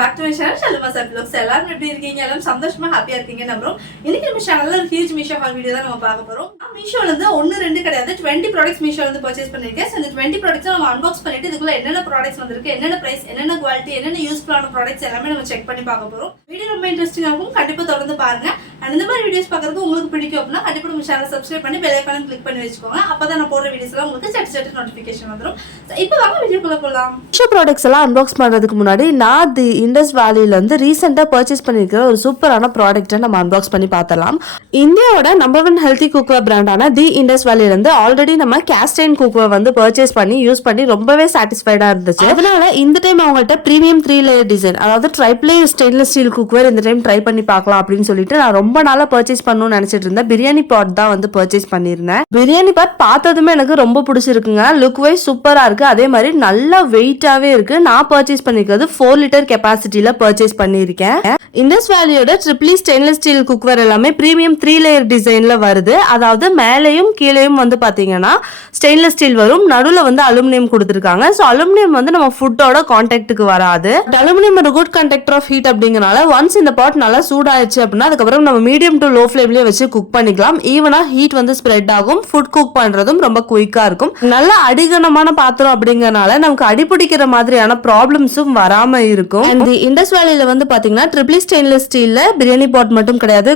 Back to my channel ஷல்லுமா சார் vlogs. எல்லாரும் எப்படி இருக்கீங்க? எல்லாரும் சந்தோஷமா ஹாப்பியா இருக்கீங்க நம்புறோம். இன்னைக்கு நம்ம சேனல்ல ஒரு ஹியூஜ் மீஷோ ஹால் வீடியோ தான் நம்ம பார்க்க போறோம். நான் மீஷோல இருந்து 1 2 கிடையாது 20 ப்ராடக்ட்ஸ் மீஷோல இருந்து பர்ச்சேஸ் பண்ணிருக்கேன். சோ இந்த 20 ப்ராடக்ட்ஸ் நம்ம அன்பாக்ஸ் பண்ணிட்டு இதுக்குள்ள என்னென்ன ப்ராடக்ட்ஸ் வந்திருக்கு, என்னென்ன பிரைஸ், என்னென்ன குவாலிட்டி, என்னென்ன யூஸ்ஃபுல்லான ப்ராடக்ட்ஸ் எல்லாமே நம்ம செக் பண்ணி பார்க்க போறோம். வீடியோ ரொம்ப இன்ட்ரெஸ்டிங்கா இருக்கும். கண்டிப்பா தொடர்ந்து பாருங்க. அண்ட் இந்த மாதிரி வீடியோஸ் பார்க்கறது உங்களுக்கு பிடிக்கும் அப்படினா கண்டிப்பா நம்ம சேனலை சப்ஸ்கிரைப் பண்ணி பெல் ஐகானை கிளிக் பண்ணி வெச்சுக்கோங்க. அப்பதான் நான் போடுற வீடியோஸ்லாம் உங்களுக்கு சட்டு நோட்டிஃபிகேஷன் வந்துரும். சோ இப்போ வாங்க வீடியோக்குள்ள போலாம். மீஷோ ப்ராடக்ட்ஸ் எல்லாம் அன்பாக்ஸ் பண்றதுக்கு முன்னாடி நான் தி இண்டஸ் வேலியில இருந்து ரீசெண்டா பர்ச்சேஸ் பண்ணிருக்கிற ஒரு சூப்பரான ப்ராடக்ட்டை நம்ம அன்பாக்ஸ் பண்ணி பார்த்தலாம். இந்தியாவோட நம்பர் 1 ஹெல்தி குக்வேர் பிராண்டான தி இண்டஸ் வேலியில இருந்து ஆல்ரெடி நம்ம கேஸ்டைன் குக்வேர் வந்து பர்ச்சேஸ் பண்ணி யூஸ் பண்ணி ரொம்பவே சாட்டிஸ்ஃபைடா இருந்துச்சு. அதனால இந்த டைம் அவங்கள்ட்ட பிரீமியம் 3 லேயர் டிசைன், அதாவது ட்ரைப்ளே ஸ்டெயின்லெஸ் ஸ்டீல் குக்வேர் இந்த டைம் ட்ரை பண்ணி பார்க்கலாம் அப்படின்னு சொல்லிட்டு நான் ரொம்ப நாளா பர்ச்சேஸ் பண்ணணும்னு நினைச்சிட்டு இருந்தேன். பிரியாணி பாட் தான் வந்து பர்ச்சேஸ் பண்ணியிருந்தேன். பிரியாணி பாட் பார்த்ததுமே எனக்கு ரொம்ப பிடிச்சிருக்குங்க. லுக் வைஸ் சூப்பரா இருக்கு. அதே மாதிரி நல்ல வெயிட்டாவே இருக்கு. நான் பர்ச்சேஸ் பண்ணிருக்கிறது 4 லிட்டர் கெப்பாசிட்டியில பர்ச்சேஸ் பண்ணியிருக்கேன். இண்டஸ் வேலியோட ட்ரிப்ளி ஸ்டெயின்லெஸ் ஸ்டீல் குக்வேர் எல்லாமே பிரீமியம் 3 லேயர் டிசைன்ல வருது. அதாவது மேலேயும் கீழேயும் வந்து பாத்தீங்கன்னா ஸ்டெயின்லெஸ் ஸ்டீல் வரும். நடுவில் வந்து அலுமினியம் கொடுத்துருக்காங்க. ஸோ அலுமினியம் வந்து நம்ம ஃபுட்டோட கான்டாக்டுக்கு வராது. அலுமினியம் ஒரு குட் கண்டக்டர் ஆஃப் ஹீட் அப்படிங்கறனால ஒன்ஸ் இந்த பாட் நல்லா சூடாயிடுச்சு அப்படின்னா அதுக்கப்புறம் நம்ம மீடியம் டு லோ ஃபிளேம்லயே வச்சு குக் பண்ணிக்கலாம். ஈவனா ஹீட் வந்து ஸ்ப்ரெட் ஆகும். ஃபுட் குக் பண்றதும் ரொம்ப குயிக்கா இருக்கும். நல்ல அடிகனமான பாத்திரம் அப்படிங்கறனால நமக்கு அடிபிடிக்கிற மாதிரியான ப்ராப்ளம்ஸும் வராம இருக்கும். அண்ட் இண்டஸ் வேலியில வந்து பாத்தீங்கன்னா ட்ரிபிள் ஸ்டெயின்லெஸ் ஸ்டீல்ல பிரியாணி பாட் மட்டும் கிடையாது,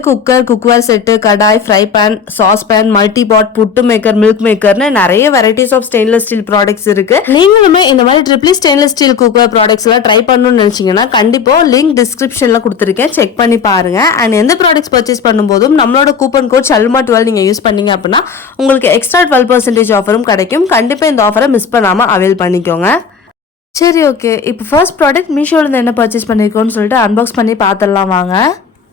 cookware set, kadai, fry pan, sauce pan, multi pot, puttu maker, milk மேக்கர்னு நிறைய varieties of stainless steel products இருக்கு. நீங்களுமே இந்த மாதிரி triple stainless steel cookware products எல்லாம் ட்ரை பண்ணணும்னு நினைச்சீங்கன்னா கண்டிப்பா லிங்க் டிஸ்கிரிப்ஷன்ல கொடுத்துருக்கேன், செக் பண்ணி பாருங்க. அண்ட் எந்த ப்ராடக்ட்ஸ் பர்ச்சேஸ் பண்ணும்போதும் நம்மளோட கூப்பன் கோட் ஷல்மா12 நீங்க யூஸ் பண்ணீங்க அப்படின்னா உங்களுக்கு எக்ஸ்ட்ரா 12% ஆஃபரும் கிடைக்கும். கண்டிப்பா இந்த ஆஃபரை மிஸ் பண்ணாம அவைல் பண்ணிக்கோங்க. சரி, ஓகே. இப்போ ஃபர்ஸ்ட் ப்ராடக்ட் மீஷோல இருந்து என்ன பர்ச்சேஸ் பண்ணிருக்கோம்னு சொல்லிட்டு அன்பாக்ஸ் பண்ணி பார்த்துடலாம் வாங்க.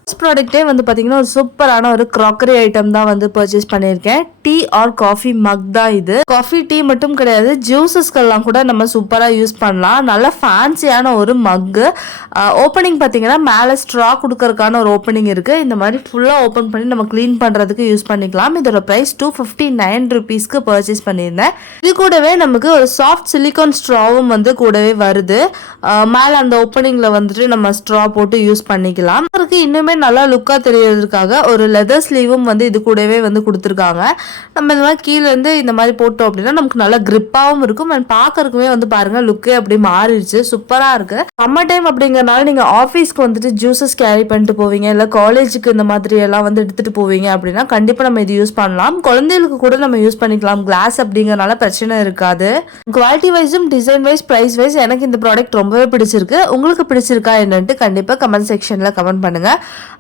ஃபர்ஸ்ட் ப்ராடக்ட்டே வந்து பார்த்தீங்கன்னா ஒரு சூப்பரான ஒரு க்ராக்கரி ஐட்டம் தான் வந்து பர்ச்சேஸ் பண்ணியிருக்கேன். டீ ஆர் காஃபி மக் தான் இது. காஃபி டீ மட்டும் கிடையாது, ஜூஸஸ்க்கெல்லாம் கூட நம்ம சூப்பராக யூஸ் பண்ணலாம். நல்ல ஃபேன்சியான ஒரு மக்கு. ஓப்பனிங் பார்த்தீங்கன்னா மேலே ஸ்ட்ரா கொடுக்கறதுக்கான ஒரு ஓப்பனிங் இருக்கு. இந்த மாதிரி ஃபுல்லாக ஓப்பன் பண்ணி நம்ம க்ளீன் பண்ணுறதுக்கு யூஸ் பண்ணிக்கலாம். இதோட ப்ரைஸ் 259 ருபீஸ்க்கு பர்ச்சேஸ் பண்ணியிருந்தேன். இது கூடவே நமக்கு ஒரு சாஃப்ட் சிலிகான் ஸ்ட்ராவும் வந்து கூடவே வருது. மேலே அந்த ஓப்பனிங்ல வந்துட்டு நம்ம ஸ்ட்ரா போட்டு யூஸ் பண்ணிக்கலாம். அதுக்கு இன்னுமே நல்லா லுக்கா தெரியறதுக்காக ஒரு லெதர் ஸ்லீவும் வந்து இது கூடவே வந்து கொடுத்துருக்காங்க. நம்ம இந்த மாதிரி கீழே இருந்து இந்த மாதிரி போட்டோம் அப்படின்னா நமக்கு நல்லா கிரிப்பாவும் இருக்கும். அண்ட் பார்க்கறதுக்குமே வந்து பாருங்க லுக்கே அப்படி மாறிடுச்சு, சூப்பரா இருக்கு. சம்மர் டைம் அப்படிங்கறனால நீங்க ஆஃபீஸ்க்கு வந்துட்டு ஜூஸஸ் கேரி பண்ணிட்டு போவீங்க, இல்ல காலேஜுக்கு இந்த மாதிரி எல்லாம் வந்து எடுத்துட்டு போவீங்க அப்படின்னா கண்டிப்பா நம்ம இது யூஸ் பண்ணலாம். குழந்தைகளுக்கு கூட நம்ம யூஸ் பண்ணிக்கலாம். கிளாஸ் அப்படிங்கறனால பிரச்சனை இருக்காது. குவாலிட்டி வைஸும் டிசைன் வைஸ் பிரைஸ் வைஸ் எனக்கு இந்த ப்ராடக்ட் ரொம்பவே பிடிச்சிருக்கு. உங்களுக்கு பிடிச்சிருக்கா என்னன்ட்டு கண்டிப்பா கமெண்ட் செக்ஷன்ல கமெண்ட் பண்ணுங்க.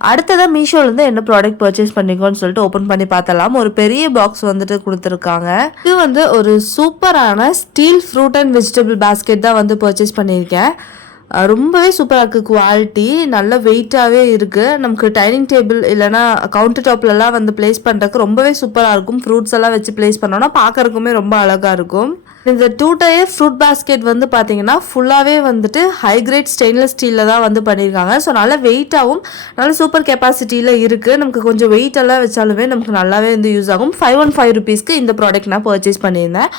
அடுத்ததா மீஷோல இருந்து என்ன ப்ராடக்ட் பர்ச்சேஸ் பண்ணிக்கோன்னு சொல்லிட்டு ஓபன் பண்ணி பார்த்தலாம். ஒரு பெரிய பாக்ஸ் வந்துட்டு கொடுத்துருக்காங்க. இது வந்து ஒரு சூப்பரான steel fruit and vegetable basket தான் வந்து பர்ச்சேஸ் பண்ணியிருக்கேன். ரொம்பவே சூப்பராக இருக்குது. குவாலிட்டி நல்ல வெயிட்டாகவே இருக்குது. நமக்கு டைனிங் டேபிள் இல்லைனா கவுண்டர் டாப்லலாம் வந்து பிளேஸ் பண்ணுறதுக்கு ரொம்பவே சூப்பராக இருக்கும். ஃப்ரூட்ஸ் எல்லாம் வச்சு பிளேஸ் பண்ணோன்னா பார்க்கறதுக்குமே ரொம்ப அழகாக இருக்கும். இந்த 2 டயர் ஃப்ரூட் பாஸ்கெட் வந்து பார்த்தீங்கன்னா ஃபுல்லாகவே வந்துட்டு ஹை கிரேட் ஸ்டெயின்லெஸ் ஸ்டீலில் தான் வந்து பண்ணியிருக்காங்க. ஸோ நல்ல வெயிட்டாகவும் நல்ல சூப்பர் கெப்பாசிட்டியில் இருக்குது. நமக்கு கொஞ்சம் வெயிட் எல்லாம் வச்சாலுமே நமக்கு நல்லாவே வந்து யூஸ் ஆகும். 515 ருபீஸ்க்கு இந்த ப்ராடக்ட் நான் பர்ச்சேஸ் பண்ணியிருந்தேன்.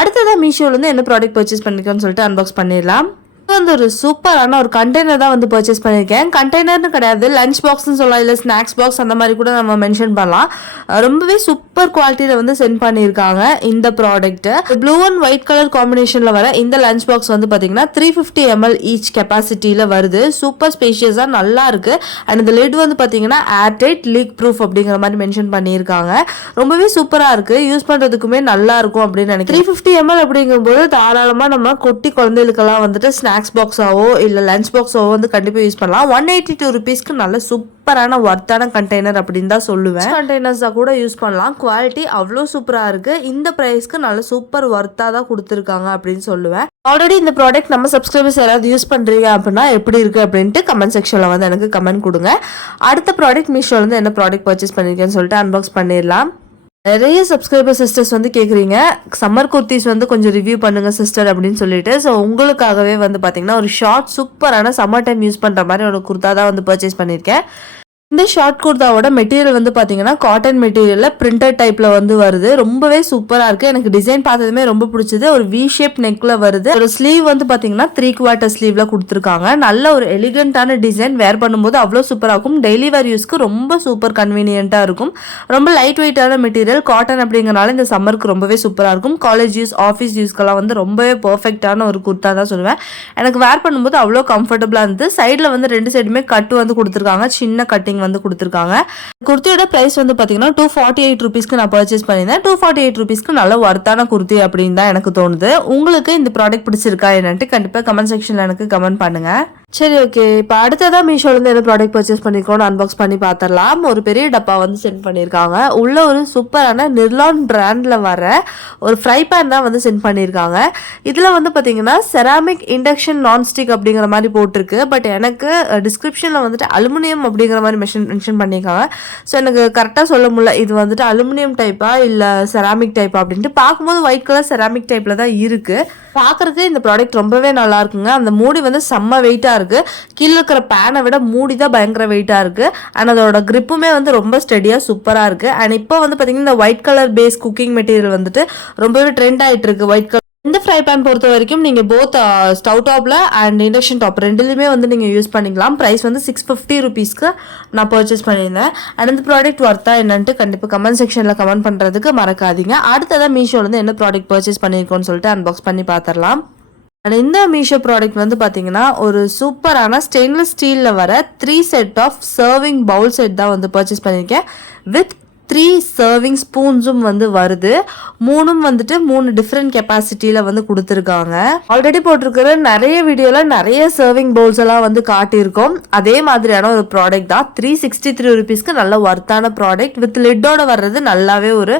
அடுத்ததாக மீஷோலேருந்து என்ன ப்ராடக்ட் பர்ச்சேஸ் பண்ணிருக்கேன்னு சொல்லிட்டு அன்பாக்ஸ் பண்ணிடலாம். வந்து ஒரு சூப்பரான ஒரு கண்டெய்னர் தான் வந்து பர்ச்சேஸ் பண்ணியிருக்கேன். கண்டெய்னர்னு கிடையாது, லஞ்ச் பாக்ஸ்னு சொல்லலாம், இல்லை ஸ்நாக்ஸ் பாக்ஸ் அந்த மாதிரி கூட நம்ம மென்ஷன் பண்ணலாம். ரொம்பவே சூப்பர் குவாலிட்டியில் வந்து சென்ட் பண்ணியிருக்காங்க இந்த product. Blue and white colour காம்பினேஷனில் வர இந்த லஞ்ச் பாக்ஸ் வந்து பார்த்தீங்கன்னா 350 ml ஈச் கெப்பாசிட்டியில் வருது. சூப்பர் ஸ்பேஷியஸாக நல்லா இருக்கு. அண்ட் இந்த லிட் வந்து பார்த்தீங்கன்னா ஏர்டைட் லீக் ப்ரூஃப் அப்படிங்கிற மாதிரி மென்ஷன் பண்ணியிருக்காங்க. ரொம்பவே சூப்பராக இருக்கு. யூஸ் பண்ணுறதுக்குமே நல்லா இருக்கும் அப்படின்னு நினைக்கிறேன். 350 ml அப்படிங்கும்போது தாராளமாக நம்ம குட்டி குழந்தைகளுக்கெல்லாம் வந்துட்டு ஸ்நாக்ஸ் பாக்ஸாவோ இல்லை லஞ்ச் பாக்ஸாவோ வந்து கண்டிப்பாக யூஸ் பண்ணலாம். 182 ருபீஸ்க்கு நல்ல சூப்பரான ஒர்த்தான கண்டெய்னர் அப்படின்னு தான் சொல்லுவேன். கண்டெய்னர்ஸாக கூட யூஸ் பண்ணலாம். குவாலிட்டி அவ்வளோ சூப்பராக இருக்கு. இந்த ப்ரைஸ்க்கு நல்ல சூப்பர் ஒர்த்தாக தான் கொடுத்துருக்காங்க அப்படின்னு சொல்லுவேன். ஆல்ரெடி இந்த ப்ராடக்ட் நம்ம சப்ஸ்கிரைபர்ஸ் யாராவது யூஸ் பண்ணுறீங்க அப்படின்னா எப்படி இருக்கு அப்படின்ட்டு கமெண்ட் செக்ஷனில் வந்து எனக்கு கமெண்ட் கொடுங்க. அடுத்த ப்ராடக்ட் மீஷோல இருந்து என்ன ப்ராடக்ட் பர்ச்சேஸ் பண்ணிருக்கேன்னு சொல்லிட்டு அன்பாக்ஸ் பண்ணிடலாம். நிறைய சப்ஸ்கிரைபர் சிஸ்டர்ஸ் வந்து கேட்குறீங்க, சம்மர் குர்த்திஸ் வந்து கொஞ்சம் ரிவ்யூ பண்ணுங்க சிஸ்டர் அப்படின்னு சொல்லிட்டு. ஸோ உங்களுக்காகவே வந்து பார்த்தீங்கன்னா ஒரு ஷார்ட் சூப்பரான சம்மர் டைம் யூஸ் பண்ணுற மாதிரி ஒரு குர்த்தா தான் வந்து பர்ச்சேஸ் பண்ணியிருக்கேன். இந்த ஷார்ட் குர்தாவோட மெட்டீரியல் வந்து பார்த்தீங்கன்னா காட்டன் மெட்டீரியலில் பிரிண்டட் டைப்பில் வந்து வருது. ரொம்பவே சூப்பராக இருக்குது. எனக்கு டிசைன் பார்த்ததுமே ரொம்ப பிடிச்சது. ஒரு வி ஷேப் நெக்கில் வருது. ஒரு ஸ்லீவ் வந்து பார்த்தீங்கன்னா 3/4 ஸ்லீவில் கொடுத்துருக்காங்க. நல்ல ஒரு எலிகண்டான டிசைன். வேர் பண்ணும்போது அவ்வளோ சூப்பராக இருக்கும். டெய்லி வேர் யூஸ்க்கு ரொம்ப சூப்பர் கன்வீனியண்ட்டாக இருக்கும். ரொம்ப லைட் வெயிட்டான மெட்டீரியல். காட்டன் அப்படிங்கிறனால இந்த சம்மருக்கு ரொம்பவே சூப்பராக இருக்கும். காலேஜ் யூஸ், ஆஃபீஸ் யூஸ்க்கெல்லாம் வந்து ரொம்பவே பர்ஃபெக்டான ஒரு குர்த்தா தான் சொல்லுவேன். எனக்கு வேர் பண்ணும்போது அவ்வளோ கம்ஃபர்டபுளாக இருந்தது. சைடில் வந்து 2 சைடுமே கட்டு வந்து கொடுத்துருக்காங்க. சின்ன கட்டிங் வந்து கொடுத்துருக்காங்க. குர்த்தியோட பிரைஸ் வந்து பாத்தீங்கன்னா 248 ருபீஸ்க்கு நான் பர்ச்சேஸ் பண்ணியிருந்தேன். 248 ருபீஸ்க்கு நல்ல ஒர்த்தான குர்த்தி அப்படின்னு தான் எனக்கு தோணுது. உங்களுக்கு இந்த ப்ராடக்ட் பிடிச்சிருக்கா என்னன்ட்டு கண்டிப்பா கமெண்ட் செக்ஷன்ல எனக்கு கமெண்ட் பண்ணுங்க. சரி, ஓகே. இப்போ அடுத்ததான் மீஷோலேருந்து என்ன ப்ராடக்ட் பர்ச்சேஸ் பண்ணியிருக்கோன்னு அன்பாக்ஸ் பண்ணி பார்த்துடலாம். ஒரு பெரிய டப்பா வந்து சென்ட் பண்ணியிருக்காங்க. உள்ள ஒரு சூப்பரான நிர்லான் பிராண்டில் வர ஒரு ஃப்ரை பேன் தான் வந்து சென்ட் பண்ணியிருக்காங்க. இதில் வந்து பார்த்தீங்கன்னா செராமிக் இண்டக்ஷன் நான்ஸ்டிக் அப்படிங்கிற மாதிரி போட்டிருக்கு. பட் எனக்கு டிஸ்கிரிப்ஷனில் வந்துட்டு அலுமினியம் அப்படிங்கிற மாதிரி மென்ஷன் பண்ணியிருக்காங்க. ஸோ எனக்கு கரெக்டாக சொல்ல முடியல இது வந்துட்டு அலுமினியம் டைப்பா இல்லை செராமிக் டைப்பா அப்படின்ட்டு. பார்க்கும்போது ஒயிட் கலர் செராமிக் டைப்பில் தான் இருக்குது. பார்க்குறதுக்கு இந்த ப்ராடக்ட் ரொம்பவே நல்லா இருக்குங்க. அந்த மூடி வந்து செம்ம வெயிட்டாக இருக்கு. கீழே இருக்கிற பேனை விட மூடி தான் பயங்கர வெயிட்டா இருக்கு. அண்ட் அதோட கிரிப்புமே வந்து ரொம்ப ஸ்டெடியா சூப்பரா இருக்கு. அண்ட் இப்போ வந்து பாத்தீங்கன்னா இந்த white colour base cooking material வந்துட்டு ரொம்பவே ட்ரெண்ட் ஆயிட்டு இருக்கு. ஒயிட் கலர் இந்த ஃப்ரை பேன் பொறுத்த வரைக்கும் நீங்க போத் ஸ்டவ் டாப்ல அண்ட் இண்டக்ஷன் டாப் ரெண்டுலையுமே வந்து நீங்க யூஸ் பண்ணிக்கலாம். பிரைஸ் வந்து 650 ருபீஸ்க்கு நான் பர்ச்சேஸ் பண்ணியிருந்தேன். அண்ட் இந்த ப்ராடக்ட் ஒர்த்தா என்னன்ட்டு கண்டிப்பாக கமெண்ட் செக்ஷன்ல கமெண்ட் பண்றதுக்கு மறக்காதீங்க. அடுத்ததான் மீஷோல இருந்து என்ன ப்ராடக்ட் பர்ச்சேஸ் பண்ணியிருக்கோன்னு சொல்லிட்டு அன்பாக்ஸ் பண்ணி பார்த்துடலாம். அண்ட் இந்த மீஷோ ப்ராடக்ட் வந்து பார்த்தீங்கன்னா ஒரு சூப்பரான ஸ்டெயின்லெஸ் ஸ்டீலில் வர 3 set of serving bowl set தான் வந்து பர்ச்சேஸ் பண்ணியிருக்கேன். வித் 3 சர்விங் ஸ்பூன்ஸும் வந்து வருது. 3ம் வந்துட்டு 3 டிஃப்ரெண்ட் கெப்பாசிட்டியில் வந்து கொடுத்துருக்காங்க. ஆல்ரெடி போட்டிருக்கிற நிறைய வீடியோவில் நிறைய சர்விங் பவுல்ஸ் எல்லாம் வந்து காட்டியிருக்கோம். அதே மாதிரியான ஒரு ப்ராடக்ட் தான். 363 ருபீஸ்க்கு நல்ல ஒர்த்தான ப்ராடக்ட். வித் லிட்டோட வர்றது நல்லாவே ஒரு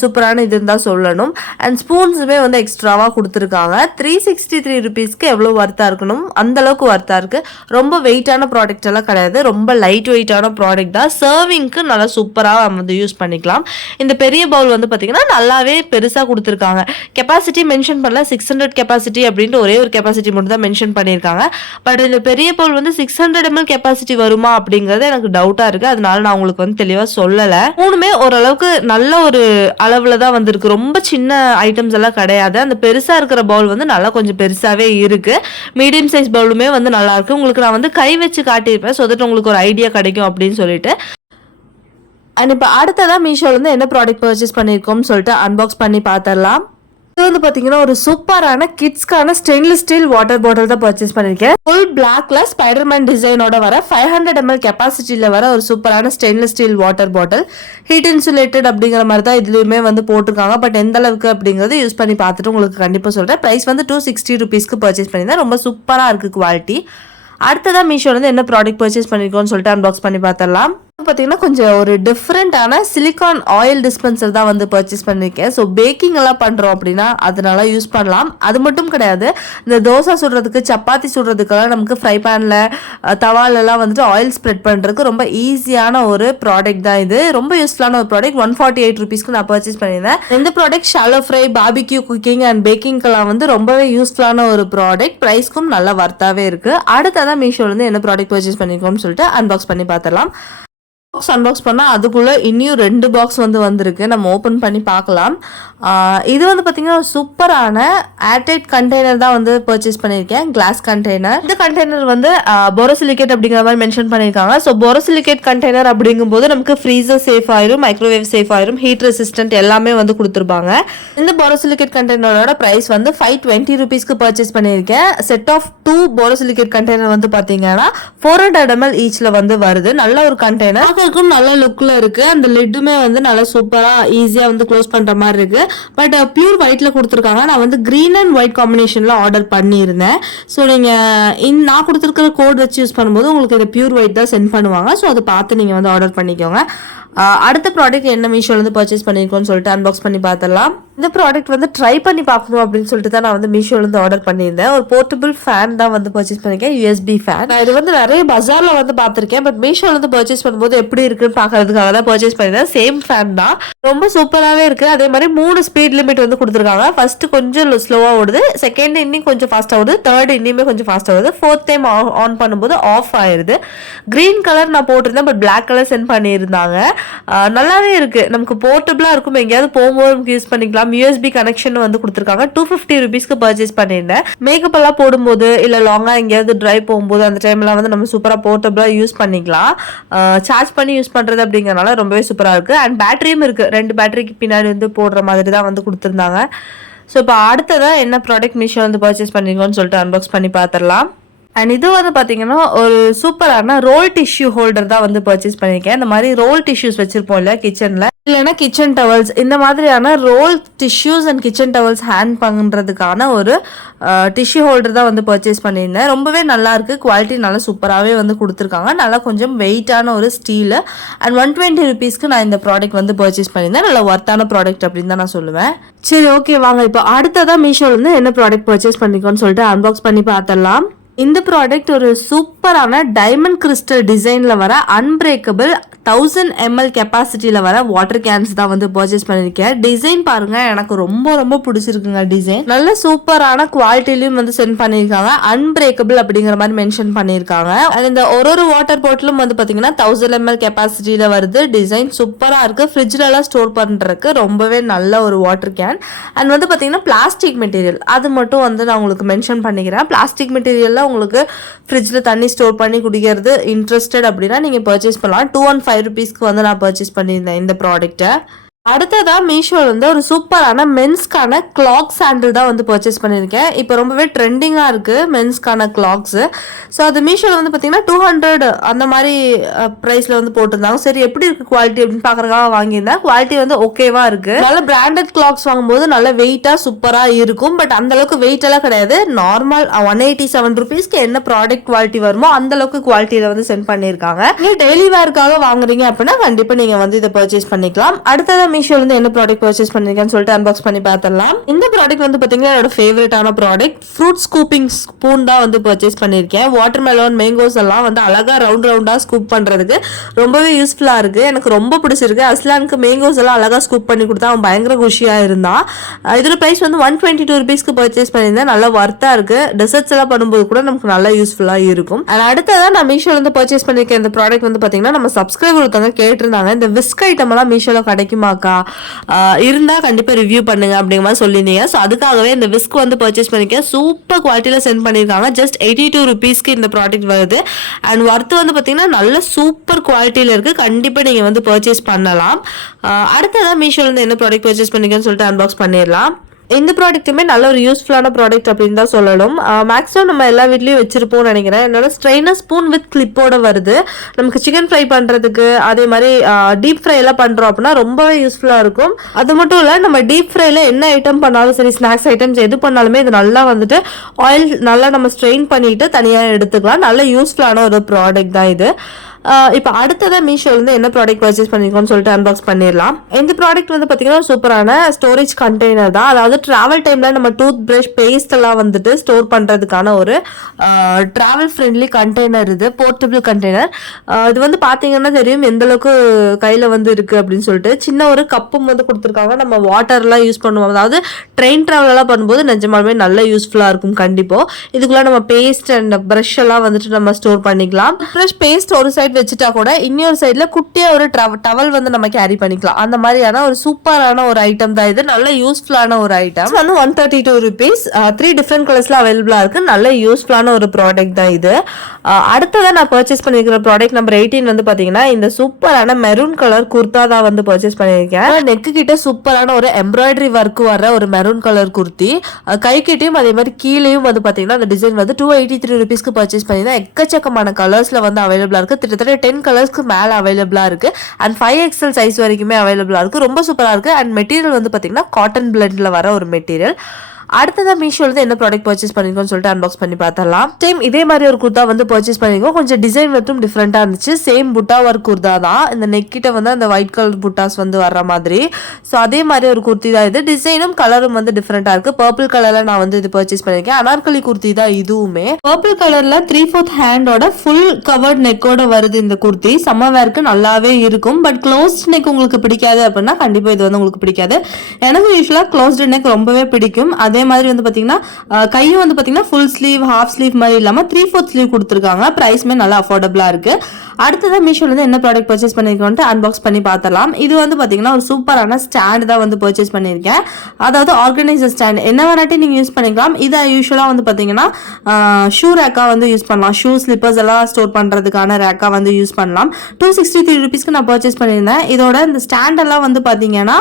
சூப்பரான இதுன்னு தான் சொல்லணும். அண்ட் ஸ்பூன்ஸுமே வந்து எக்ஸ்ட்ராவாக கொடுத்துருக்காங்க. 363 ருபீஸ்க்கு எவ்வளோ ஒர்த்தாக இருக்கணும் அந்த அளவுக்கு ஒர்த்தாக இருக்குது. ரொம்ப வெயிட்டான ப்ராடக்ட் எல்லாம் கிடையாது. ரொம்ப லைட் வெயிட்டான ப்ராடக்ட் தான். சர்விங்க்கு நல்லா சூப்பராக வந்து யூஸ் பண்ணிக்கலாம். இந்த பெரிய பவுல் வந்து பார்த்தீங்கன்னா நல்லாவே பெருசாக கொடுத்துருக்காங்க. கெப்பாசிட்டி மென்ஷன் பண்ணல. 600 கெப்பாசிட்டி அப்படின்ட்டு ஒரே ஒரு கெப்பாசிட்டி மட்டும் தான் மென்ஷன் பண்ணியிருக்காங்க. பட் இந்த பெரிய பவுல் வந்து 600 ml கெப்பாசிட்டி வருமா அப்படிங்கிறது எனக்கு டவுட்டாக இருக்குது. அதனால நான் உங்களுக்கு வந்து தெளிவாக சொல்லலை. மூணுமே ஓரளவுக்கு நல்ல ஒரு அளவில் தான் வந்திருக்கு. ரொம்ப சின்ன ஐட்டம்ஸ் எல்லாம் கிடையாது. அந்த பெருசாக இருக்கிற பவுல் வந்து நல்லா கொஞ்சம் பெருசாகவே இருக்குது. மீடியம் சைஸ் பவுலுமே வந்து நல்லா இருக்குது. உங்களுக்கு நான் வந்து கை வச்சு காட்டியிருப்பேன். ஸோ தட் உங்களுக்கு ஒரு ஐடியா கிடைக்கும் அப்படின்னு சொல்லிட்டு. அண்ட் இப்போ அடுத்ததான் மீஷோலேருந்து என்ன ப்ராடக்ட் பர்ச்சேஸ் பண்ணியிருக்கோம்னு சொல்லிட்டு அன்பாக்ஸ் பண்ணி பார்த்துடலாம். இது வந்து பார்த்தீங்கன்னா ஒரு சூப்பரான கிட்ஸ்க்கான ஸ்டெயின்லெஸ் ஸ்டீல் வாட்டர் பாட்டில் தான் பர்ச்சேஸ் பண்ணியிருக்கேன். ஃபுல் பிளாக்ல ஸ்பைடர்மேன் டிசைனோட வர 500 ml கெப்பாசிட்டியில் வர ஒரு சூப்பரான stainless steel water bottle. Heat insulated அப்படிங்கிற மாதிரி தான் இதுலையுமே வந்து போட்டிருக்காங்க. பட் எந்த அளவுக்கு அப்படிங்கிறது யூஸ் பண்ணி பார்த்துட்டு உங்களுக்கு கண்டிப்பாக சொல்கிறேன். ப்ரைஸ் வந்து 260 ருபீஸ்க்கு பர்ச்சேஸ் பண்ணியிருந்தேன். ரொம்ப சூப்பராக இருக்குது குவாலிட்டி. அடுத்ததான் மீஷோலேருந்து என்ன ப்ராடக்ட் பர்ச்சேஸ் பண்ணியிருக்கோன்னு சொல்லிட்டு அன்பாக்ஸ் பண்ணி பார்த்துடலாம். பார்த்தீங்கன்னா கொஞ்சம் ஒரு டிஃப்ரெண்ட்டான சிலிக்கான் ஆயில் டிஸ்பென்சர் தான் வந்து பர்ச்சேஸ் பண்ணியிருக்கேன். ஸோ பேக்கிங் எல்லாம் பண்ணுறோம் அப்படின்னா அதனால யூஸ் பண்ணலாம். அது மட்டும் கிடையாது, இந்த தோசை சுடுறதுக்கு சப்பாத்தி சுடுறதுக்கெல்லாம் நமக்கு ஃப்ரை பேனில் தவாலெல்லாம் வந்துட்டு ஆயில் ஸ்ப்ரெட் பண்ணுறதுக்கு ரொம்ப ஈஸியான ஒரு ப்ராடக்ட் தான் இது. ரொம்ப யூஸ்ஃபுல்லான ஒரு ப்ராடக்ட். 148 ருபீஸ்க்கு நான் பர்ச்சேஸ் பண்ணியிருந்தேன். இந்த product shallow fry, barbecue cooking and பேக்கிங்க்கெல்லாம் வந்து ரொம்பவே யூஸ்ஃபுல்லான ஒரு ப்ராடக்ட். ப்ரைஸ்க்கும் நல்லா வர்த்தாவே இருக்குது. அடுத்ததான் மீஷோலேருந்து என்ன ப்ராடக்ட் பர்ச்சேஸ் பண்ணியிருக்கோம்னு சொல்லிட்டு அன்பாக்ஸ் பண்ணி பார்த்துடலாம். பாக்ஸ் அன்பாக்ஸ் பண்ணால் அதுக்குள்ளே இன்னும் 2 பாக்ஸ் வந்து வந்திருக்கு. நம்ம ஓப்பன் பண்ணி பார்க்கலாம். இது வந்து பார்த்தீங்கன்னா சூப்பரான ஏர்டைட் கண்டெய்னர் தான் வந்து பர்ச்சேஸ் பண்ணியிருக்கேன். Class container. இந்த கண்டெய்னர் வந்து போரோசிலிகேட் அப்படிங்கிற மாதிரி மென்ஷன் பண்ணியிருக்காங்க. ஸோ போரோசிலிகேட் கண்டெய்னர் அப்படிங்கும்போது நமக்கு ஃப்ரீசர் சேஃப் ஆயிரும், மைக்ரோவேவ் சேஃப் ஆயிரும், ஹீட் ரெசிஸ்டன்ட் எல்லாமே வந்து கொடுத்துருப்பாங்க. இந்த போரோசிலிகேட் கண்டெய்னரோட ப்ரைஸ் வந்து 520 ருபீஸ்க்கு பர்ச்சேஸ் பண்ணியிருக்கேன். செட் ஆஃப் 2 போரோசிலிகேட் கண்டெய்னர் வந்து பார்த்தீங்கன்னா 400 ml ஈச்சில் வந்து வருது. நல்ல ஒரு கண்டெய்னர். நல்ல லுக்ல இருக்கு. அந்த லிட்டுமே வந்து நல்லா சூப்பரா ஈஸியா வந்து க்ளோஸ் பண்ற மாதிரி இருக்கு. பட் பியூர் ஒயிட்ல கொடுத்துருக்காங்க. நான் வந்து கிரீன் அண்ட் ஒயிட் காம்பினேஷன்ல ஆர்டர் பண்ணியிருந்தேன். ஸோ நீங்க நான் கொடுத்துருக்கிற கோட் வச்சு யூஸ் பண்ணும்போது உங்களுக்கு இது பியூர் ஒயிட் தான் சென்ட் பண்ணுவாங்க. ஸோ அதை பார்த்து நீங்க வந்து ஆர்டர் பண்ணிக்கோங்க. அடுத்த ப்ராடக்ட் என்ன மீஷோலேருந்து பர்ச்சேஸ் பண்ணியிருக்கோன்னு சொல்லிட்டு அன்பாக்ஸ் பண்ணி பார்த்துடலாம். இந்த ப்ராடக்ட் வந்து ட்ரை பண்ணி பார்க்கணும் அப்படின்னு சொல்லிட்டு தான் நான் வந்து மீஷோலேருந்து ஆர்டர் பண்ணியிருந்தேன். ஒரு போர்ட்டபிள் ஃபேன் தான் வந்து பர்ச்சேஸ் பண்ணியிருக்கேன், யூஎஸ்பி ஃபேன். நான் இது வந்து நிறைய பஜாரில் வந்து பார்த்துருக்கேன், பட் மீஷோலேருந்து பர்ச்சேஸ் பண்ணும்போது எப்படி இருக்குன்னு பார்க்கறதுக்காக தான் பர்ச்சேஸ் பண்ணியிருந்தேன். சேம் ஃபேன் தான், ரொம்ப சூப்பராகவே இருக்குது. அதே மாதிரி 3 ஸ்பீட் லிமிட் வந்து கொடுத்துருக்காங்க. ஃபர்ஸ்ட் கொஞ்சம் ஸ்லோவாக ஓடுது, செகண்ட் இன்னும் கொஞ்சம் ஃபாஸ்ட்டாக ஓடுது, தேர்ட் இன்னுமே கொஞ்சம் ஃபாஸ்ட்டாக ஓடுது, ஃபோர்த் டைம் ஆன் பண்ணும்போது ஆஃப் ஆயிடுது. க்ரீன் கலர் நான் போட்டிருந்தேன், பட் பிளாக் கலர் சென்ட் பண்ணியிருந்தாங்க. நல்லாவே இருக்கு, நமக்கு போர்ட்டபிளா இருக்கும், எங்கேயாவது போகும்போது நமக்கு யூஸ் பண்ணிக்கலாம். யூஎஸ்பி கனெக்ஷன் வந்து கொடுத்துருக்காங்க. 250 ருபீஸ்க்கு பர்ச்சேஸ் பண்ணியிருந்தேன். மேக்கப் எல்லாம் போடும்போது இல்லை லாங்கா எங்கேயாவது ட்ரை போகும்போது அந்த டைம்லாம் வந்து நம்ம சூப்பராக போர்ட்டபிளா யூஸ் பண்ணிக்கலாம். சார்ஜ் பண்ணி யூஸ் பண்றது அப்படிங்கறனால ரொம்பவே சூப்பரா இருக்கு. அண்ட் பேட்டரியும் இருக்கு, 2 பேட்டரிக்கு பின்னாடி வந்து போடுற மாதிரி தான் வந்து கொடுத்துருந்தாங்க. ஸோ இப்போ அடுத்ததான் என்ன ப்ராடக்ட் மீஷோ வந்து பர்ச்சேஸ் பண்ணிருக்கோன்னு சொல்லிட்டு அன்பாக்ஸ் பண்ணி பார்த்துடலாம். அண்ட் இது வந்து பார்த்தீங்கன்னா ஒரு சூப்பரான ரோல் டிஷ்யூ ஹோல்டர் தான் வந்து பர்ச்சேஸ் பண்ணியிருக்கேன். இந்த மாதிரி ரோல் டிஷ்யூஸ் வச்சிருப்போம் இல்லையா கிச்சனில், இல்லைன்னா கிச்சன் டவல்ஸ், இந்த மாதிரியான roll tissues and kitchen towels hand பண்ணுறதுக்கான ஒரு டிஷ்யூ ஹோல்டர் தான் வந்து பர்ச்சேஸ் பண்ணியிருந்தேன். ரொம்பவே நல்லா இருக்குது, குவாலிட்டி நல்லா சூப்பராகவே வந்து கொடுத்துருக்காங்க. நல்லா கொஞ்சம் வெயிட்டான ஒரு ஸ்டீலு. அண்ட் 120 ருபீஸ்க்கு நான் இந்த ப்ராடக்ட் வந்து பர்ச்சேஸ் பண்ணியிருந்தேன். நல்ல ஒர்த்தான ப்ராடக்ட் அப்படின்னு தான் நான் சொல்லுவேன். சரி, ஓகே, வாங்க இப்போ அடுத்ததான் மீஷோலேருந்து என்ன ப்ராடக்ட் பர்ச்சேஸ் பண்ணிக்கோன்னு சொல்லிட்டு அன்பாக்ஸ் பண்ணி பார்த்துடலாம். இந்த ப்ராடக்ட் ஒரு சூப்பரான டைமண்ட் கிறிஸ்டல் டிசைனில் வர அன்பிரேக்கபிள் 1000 ml கெப்பாசிட்டியில் வர வாட்டர் கேன்ஸ் தான் வந்து பர்ச்சேஸ் பண்ணியிருக்கேன். டிசைன் பாருங்க, எனக்கு ரொம்ப ரொம்ப பிடிச்சிருக்குங்க. டிசைன் நல்ல சூப்பரான குவாலிட்டிலையும் வந்து சென்ட் பண்ணியிருக்காங்க. அன்பிரேக்கபிள் அப்படிங்கிற மாதிரி மென்ஷன் பண்ணியிருக்காங்க. இந்த ஒரு வாட்டர் பாட்டிலும் வந்து பார்த்தீங்கன்னா 1000 ml கெப்பாசிட்டியில் வருது. டிசைன் சூப்பராக இருக்குது. ஃப்ரிட்ஜ்லலாம் ஸ்டோர் பண்ணுறதுக்கு ரொம்பவே நல்ல ஒரு வாட்டர் கேன். அண்ட் வந்து பார்த்தீங்கன்னா பிளாஸ்டிக் மெட்டீரியல், அது மட்டும் வந்து நான் உங்களுக்கு மென்ஷன் பண்ணிக்கிறேன். பிளாஸ்டிக் மெட்டீரியலில் உங்களுக்கு ஃப்ரிட்ஜில் தண்ணி ஸ்டோர் பண்ணி குடிக்கிறது இன்ட்ரெஸ்டட் அப்படின்னா நீங்கள் பர்ச்சேஸ் பண்ணலாம். 215 ருபீஸ்க்கு வந்து நான் பர்ச்சேஸ் பண்ணியிருந்தேன் இந்த ப்ராடக்ட்டை. அடுத்ததாக மீஷோவில் வந்து ஒரு சூப்பரான மென்ஸ்க்கான கிளாக் சாண்டில் தான் வந்து பர்ச்சேஸ் பண்ணியிருக்கேன். இப்போ ரொம்பவே ட்ரெண்டிங்காக இருக்குது மென்ஸ்க்கான கிளாக்ஸு. ஸோ அது மீஷோவில் வந்து பார்த்தீங்கன்னா 200 அந்த மாதிரி ப்ரைஸில் வந்து போட்டிருந்தாங்க. சரி, எப்படி இருக்குது குவாலிட்டி அப்படின்னு பார்க்குறதுக்காக வாங்கியிருந்தேன். குவாலிட்டி வந்து ஓகேவாக இருக்குது. நல்ல பிராண்டட் கிளாக்ஸ் வாங்கும்போது நல்ல வெயிட்டாக சூப்பராக இருக்கும். பட் அந்தளவுக்கு வெயிட் எல்லாம் கிடையாது. நார்மல் 187 ருபீஸ்க்கு என்ன ப்ராடக்ட் குவாலிட்டி வருமோ அந்தளவுக்கு குவாலிட்டியில் வந்து சென்ட் பண்ணியிருக்காங்க. நீங்கள் டெய்லி வேர்க்காக வாங்குறீங்க அப்படின்னா கண்டிப்பாக நீங்கள் வந்து இதை பர்ச்சேஸ் பண்ணிக்கலாம். அடுத்ததான் மீஷோல இருந்து என்ன ப்ராடக்ட் பர்ச்சேஸ் பண்ணிருக்கேன்னு சொல்லிட்டு அன்பாக்ஸ் பண்ணி பார்த்துடலாம். இந்த ப்ராடக்ட் வந்து பாத்தீங்கன்னா என்னோட ஃபேவரட்டான ப்ராடக்ட் ஃப்ரூட் ஸ்கூப்பிங் ஸ்பூன் தான் வந்து பர்ச்சேஸ் பண்ணியிருக்கேன். வாட்டர் மெலன், மேங்கோஸ் எல்லாம் வந்து அழகா ரவுண்டா ஸ்கூப் பண்றதுக்கு ரொம்பவே யூஸ்ஃபுல்லா இருக்கு. எனக்கு ரொம்ப பிடிச்சிருக்கு. அஸ்லானுக்கு மேங்கோஸ் எல்லாம் அழகா ஸ்கூப் பண்ணி கொடுத்தா அவன் பயங்கர குஷியா இருந்தான். இதோட பிரைஸ் வந்து 122 ருபீஸ்க்கு பர்ச்சேஸ் பண்ணியிருந்தேன். நல்லா ஒர்த்தா இருக்கு. டெசர்ட்ஸ் எல்லாம் பண்ணும்போது கூட நமக்கு நல்லா யூஸ்ஃபுல்லா இருக்கும். அடுத்ததான் நான் மீஷோல இருந்து பர்ச்சேஸ் பண்ணிருக்கேன் இந்த ப்ராடக்ட் வந்து பாத்தீங்கன்னா நம்ம சப்ஸ்கிரைபர் ஒருத்தவங்க கேட்டிருந்தாங்க, இந்த விஸ்க் ஐட்டம் எல்லாம் மீஷோல கிடைக்குமாக்கா, இருந்தா கண்டிப்பா ரிவ்யூ பண்ணுங்க அப்படிங்கிற மாதிரி சொல்லியிருந்தீங்க. ஸோ அதுக்காகவே இந்த விஸ்க் வந்து பர்ச்சேஸ் பண்ணிருக்கேன். சூப்பர் குவாலிட்டியில சென்ட் பண்ணியிருக்காங்க. ஜஸ்ட் 82 ருபீஸ்க்கு இந்த ப்ராடக்ட் வருது. அண்ட் ஒர்த் வந்து பார்த்தீங்கன்னா நல்ல சூப்பர் குவாலிட்டியில இருக்கு. கண்டிப்பா நீங்க வந்து பர்ச்சேஸ் பண்ணலாம். அடுத்ததான் மீஷோல இருந்து என்ன ப்ராடக்ட் பர்ச்சேஸ் பண்ணிருக்கேன்னு சொல்லிட்டு அன்பாக்ஸ் பண்ணிடலாம். இந்த ப்ராடக்ட்டுமே நல்ல ஒரு யூஸ்ஃபுல்லான ப்ராடக்ட் அப்படின்னு தான் சொல்லணும். மேக்ஸிமம் நம்ம எல்லா வீட்லேயும் வச்சிருப்போம்னு நினைக்கிறேன். என்னோட ஸ்ட்ரெயினர் ஸ்பூன் வித் கிளிப்போட வருது. நமக்கு சிக்கன் ஃப்ரை பண்ணுறதுக்கு, அதே மாதிரி டீப் ஃப்ரை எல்லாம் பண்ணுறோம் அப்படின்னா ரொம்பவே யூஸ்ஃபுல்லாக இருக்கும். அது மட்டும் இல்லை, நம்ம டீப் ஃப்ரைல என்ன ஐட்டம் பண்ணாலும் சரி, ஸ்நாக்ஸ் ஐட்டம்ஸ் எது பண்ணாலுமே இது நல்லா வந்துட்டு ஆயில் நல்லா நம்ம ஸ்ட்ரெயின் பண்ணிட்டு தனியாக எடுத்துக்கலாம். நல்ல யூஸ்ஃபுல்லான ஒரு ப்ராடக்ட் தான் இது. இப்போ அடுத்ததான் மீஷோலேருந்து என்ன ப்ராடக்ட் பர்ச்சேஸ் பண்ணிருக்கோம்னு சொல்லிட்டு அன்பாக்ஸ் பண்ணிடலாம். இந்த ப்ராடக்ட் வந்து பார்த்தீங்கன்னா சூப்பரான ஸ்டோரேஜ் கண்டெய்னர் தான். அதாவது ட்ராவல் டைமில் நம்ம டூத் ப்ரஷ், பேஸ்ட் எல்லாம் வந்துட்டு ஸ்டோர் பண்ணுறதுக்கான ஒரு ட்ராவல் ஃப்ரெண்ட்லி கண்டெய்னர். இது போர்ட்டபிள் கண்டெய்னர். இது வந்து பார்த்தீங்கன்னா தெரியும் எந்த அளவுக்கு கையில் வந்து இருக்குது அப்படின்னு சொல்லிட்டு. சின்ன ஒரு கப்பும் வந்து கொடுத்துருக்காங்க. நம்ம வாட்டர்லாம் யூஸ் பண்ணுவோம், அதாவது ட்ரெயின் ட்ராவல் எல்லாம் பண்ணும்போது நிஜமாலுமே நல்ல யூஸ்ஃபுல்லாக இருக்கும். கண்டிப்பாக இதுக்குள்ள நம்ம பேஸ்ட் அண்ட் ப்ரஷ் எல்லாம் வந்துட்டு நம்ம ஸ்டோர் பண்ணிக்கலாம். ப்ரஷ், பேஸ்ட் ஒரு சைடு வச்சுட்டா கூட இன்னொரு சைட்ல குட்டியா ஒரு டவல் வந்து நம்ம கேரி பண்ணிக்கலாம். அந்த மாதிரியான ஒரு சூப்பரான ஒரு ஐட்டம் தான் இது. நல்ல யூஸ்ஃபுல்லான ஒரு ஐட்டம். வந்து 132 ருபீஸ். 3 டிஃப்ரெண்ட் கலர்ஸ்ல அவைலபிளா இருக்கு. நல்ல யூஸ்ஃபுல்லான ஒரு ப்ராடக்ட் தான் இது. அடுத்ததான் நான் பர்ச்சேஸ் பண்ணிருக்கிற ப்ராடக்ட் நம்பர் 18 வந்து பாத்தீங்கன்னா இந்த சூப்பரான மெரூன் கலர் குர்தா தான் வந்து பர்ச்சேஸ் பண்ணிருக்கேன். நெக்கு கிட்ட சூப்பரான ஒரு எம்ப்ராய்டரி ஒர்க் வர ஒரு மெரூன் கலர் குர்த்தி. கை கிட்டையும் அதே மாதிரி கீழேயும் வந்து பாத்தீங்கன்னா அந்த டிசைன் வந்து 283 ருபீஸ்க்கு பர்ச்சேஸ் பண்ணிருந்தேன். எக்கச்சக்கமான கலர்ஸ்ல வந்து அவைலபிளா இருக்கு. கிட்டத்தட்ட 10 கலர்ஸ்க்கு மேல அவைலபிளா இருக்கு. அண்ட் 5XL சைஸ் வரைக்குமே அவைலபிளா இருக்கு. ரொம்ப சூப்பரா இருக்கு. அண்ட் மெட்டீரியல் வந்து பாத்தீங்கன்னா காட்டன் பிளெண்ட்ல வர ஒரு மெட்டீரியல். அடுத்ததான் மீஷோல என்ன ப்ராடக்ட் பர்ச்சேஸ் பண்ணிருக்கோம்னு சொல்லிட்டு அன்பாக்ஸ் பண்ணி பார்த்தலாம். சேம் இதே மாதிரி ஒரு குர்தா வந்து பர்ச்சேஸ் பண்ணிருக்கோம். கொஞ்சம் டிசைன் மட்டும் டிஃப்ரெண்டா இருந்துச்சு. சேம் புட்டா ஒர்க் குர்தா தான். இந்த நெக் கிட்ட வந்து அந்த ஒயிட் கலர் புட்டாஸ் வந்து வர்ற மாதிரி. ஸோ அதே மாதிரி ஒரு குர்த்தி தான் இது. டிசைனும் கலரும் வந்து டிஃப்ரெண்டா இருக்கு. பர்பிள் கலர்ல நான் வந்து இது பர்ச்சேஸ் பண்ணிருக்கேன். அனார்கலி குர்த்தி தான் இதுவுமே. பர்பிள் கலர்ல 3/4 ஹேண்டோட ஃபுல் கவர்ட் நெக்கோட வருது இந்த குர்த்தி. சம்மர் வேர்க்கு நல்லாவே இருக்கும். பட் க்ளோஸ்ட் நெக் உங்களுக்கு பிடிக்காது அப்படின்னா கண்டிப்பா இது வந்து உங்களுக்கு பிடிக்காது. எனக்கு யூஸ்வலா க்ளோஸ்டு நெக் ரொம்பவே பிடிக்கும். அதே மாதிரி வந்து பாத்தீங்கன்னா கையும் வந்து பாத்தீங்கன்னா ஃபுல் ஸ்லீவ் ஹாஃப் ஸ்லீவ் மாதிரி இல்லாம 3/4 ஸ்லீவ் கொடுத்துருக்காங்க. பிரைஸ்மே நல்லா அஃபோர்டபுளா இருக்கு. அடுத்ததான் மீஷோல இருந்து என்ன ப்ராடக்ட் பர்ச்சேஸ் பண்ணிருக்கோம்னு அன்பாக்ஸ் பண்ணி பார்த்தலாம். இது வந்து பாத்தீங்கன்னா ஒரு சூப்பரான ஸ்டாண்ட் தான் வந்து பர்ச்சேஸ் பண்ணிருக்கேன். அதாவது ஆர்கனைசர் ஸ்டாண்ட். என்ன வெரைட்டி நீங்க யூஸ் பண்ணிக்கலாம். இதை யூஸ்வலா வந்து பாத்தீங்கன்னா ஷூ ரேக்கா வந்து யூஸ் பண்ணலாம். ஷூ ஸ்லிப்பர்ஸ் எல்லாம் ஸ்டோர் பண்றதுக்கான ரேக்கா வந்து யூஸ் பண்ணலாம். 263 rupeesக்கு நான் பர்ச்சேஸ் பண்ணியிருந்தேன். இதோட இந்த ஸ்டாண்ட் எல்லாம் வந்து பாத்தீங்கன்னா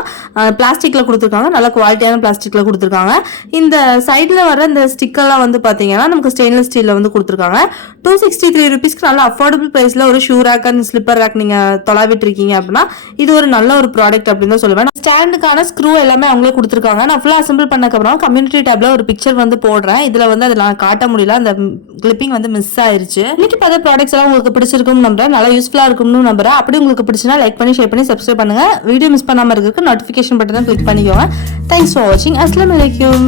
பிளாஸ்டிக்ல கொடுத்துருக்காங்க. நல்ல குவாலிட்டியான பிளாஸ்டிக்ல கொடுத்துருக்காங்க. இந்த சைட்ல வர இந்த ஸ்டிக்கர்லாம் வந்து பாத்தீங்கன்னா நமக்கு ஸ்டெயின்லெஸ் ஸ்டீல்ல வந்து கொடுத்துருக்காங்க. 263 rupeesக்கு நல்ல அஃபோர்டபுள் பிரைஸ்ல ஒரு shoe rack and slipper rack நீங்க தொலைவிட்டு இருக்கீங்க அப்படின்னா இது ஒரு நல்ல ஒரு ப்ராடக்ட் அப்படின்னு தான் சொல்லுவேன். ஸ்டாண்டுக்கான ஸ்க்ரூ எல்லாமே அவங்களே கொடுத்துருக்காங்க. நான் ஃபுல்லா அசம்பிள் பண்ணக்கப்புறம் கம்யூனிட்டி டேப்ல ஒரு பிக்சர் வந்து போடுறேன். இதுல வந்து அதை நான் காட்ட முடியல. அந்த கிளிப்பிங் வந்து மிஸ் ஆயிருச்சு. இன்னைக்கு பார்த்த ப்ராடக்ட்ஸ் எல்லாம் உங்களுக்கு பிடிச்சிருக்கும் நம்புறேன். நல்லா யூஸ்ஃபுல்லா இருக்கும்னு நம்புறேன். அப்படி உங்களுக்கு பிடிச்சினா லைக் பண்ணி ஷேர் பண்ணி சப்ஸ்கிரைப் பண்ணுங்க. வீடியோ மிஸ் பண்ணாம இருக்கு நோட்டிபிகேஷன் பட்டனை கிளிக் பண்ணிக்கோங்க. தேங்க்ஸ் ஃபார் வாட்சிங். அஸ்ஸலாமு அலைக்கும்.